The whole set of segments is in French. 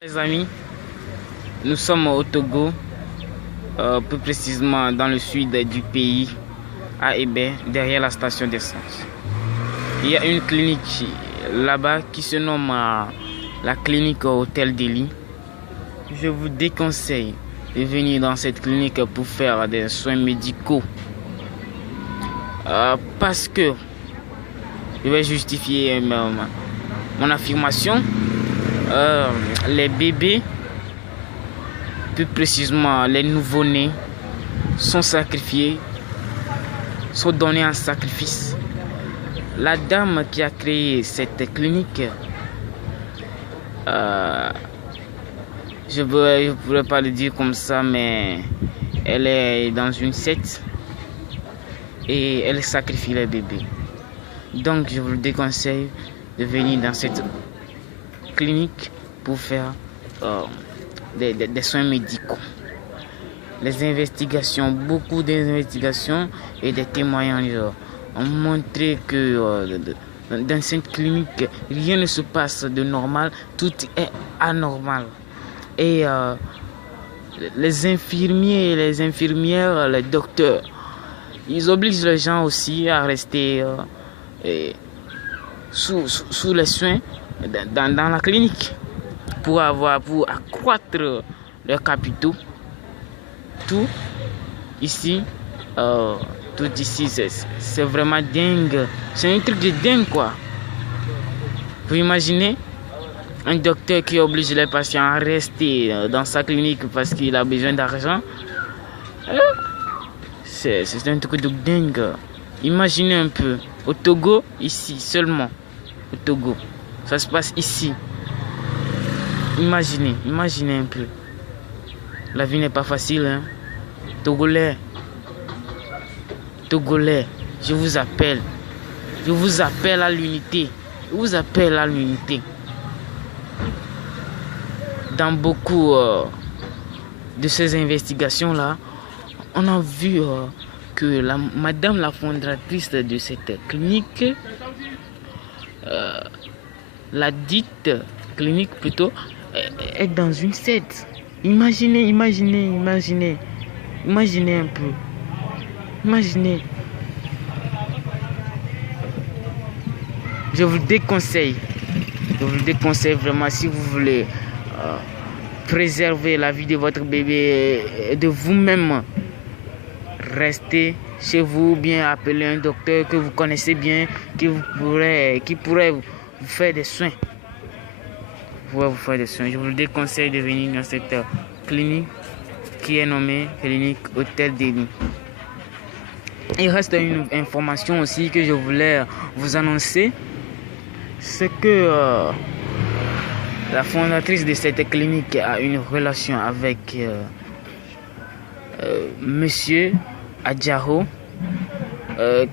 Les amis, nous sommes au Togo, plus précisément dans le sud du pays, à Ebé, derrière la station d'essence. Il y a une clinique là-bas qui se nomme la clinique Hôtel de Lit. Je vous déconseille de venir dans cette clinique pour faire des soins médicaux. Parce que, je vais justifier mon affirmation, les bébés, plus précisément les nouveau-nés, sont sacrifiés, sont donnés en sacrifice. La dame qui a créé cette clinique, je ne pourrais pas le dire comme ça, mais elle est dans une secte et elle sacrifie les bébés. Donc je vous déconseille de venir dans cette clinique pour faire des soins médicaux. Les investigations, beaucoup d'investigations et des témoignages ont montré que dans cette clinique, rien ne se passe de normal, tout est anormal. Et les infirmiers, les infirmières, les docteurs, ils obligent les gens aussi à rester sous les soins dans la clinique pour accroître leurs capitaux. Tout ici, c'est vraiment dingue. C'est un truc de dingue, quoi. Vous imaginez un docteur qui oblige les patients à rester dans sa clinique parce qu'il a besoin d'argent? C'est un truc de dingue. Imaginez un peu, au Togo, ici seulement, au Togo, ça se passe ici. Imaginez un peu. La vie n'est pas facile, hein. Togolais, je vous appelle à l'unité. Dans beaucoup de ces investigations-là, on a vu que madame la fondatrice de cette clinique, la dite clinique plutôt, est dans une secte. Imaginez un peu. Imaginez. Je vous déconseille vraiment, si vous voulez préserver la vie de votre bébé et de vous-même, restez chez vous, bien appeler un docteur que vous connaissez bien, qui pourrait vous faire des soins. Je vous déconseille de venir dans cette clinique qui est nommée clinique Hôtel de Lit. Il reste une information aussi que je voulais vous annoncer. C'est que la fondatrice de cette clinique a une relation avec Monsieur Adjaro,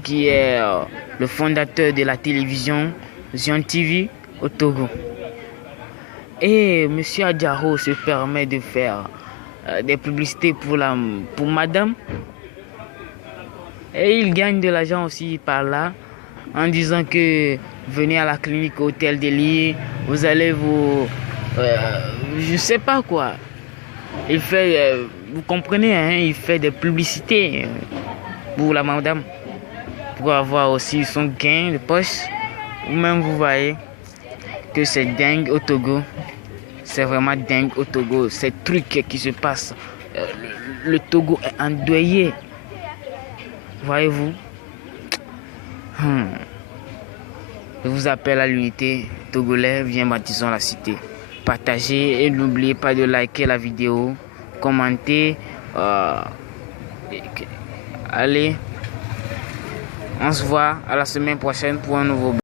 qui est le fondateur de la télévision Zion TV au Togo. Et Monsieur Adjaro se permet de faire des publicités pour madame. Et il gagne de l'argent aussi par là, en disant que venez à la clinique Hôtel de Lit, vous allez je sais pas quoi. Il fait, vous comprenez, hein, il fait des publicités pour la madame, pour avoir aussi son gain de poche. Vous-même, vous voyez que c'est dingue au Togo. C'est vraiment dingue au Togo. Ces trucs qui se passent. Le Togo est endeuillé. Voyez-vous. Je vous appelle à l'unité. Togolais, viens bâtissons la cité. Partagez et n'oubliez pas de liker la vidéo. Commentez. Allez. On se voit à la semaine prochaine pour un nouveau.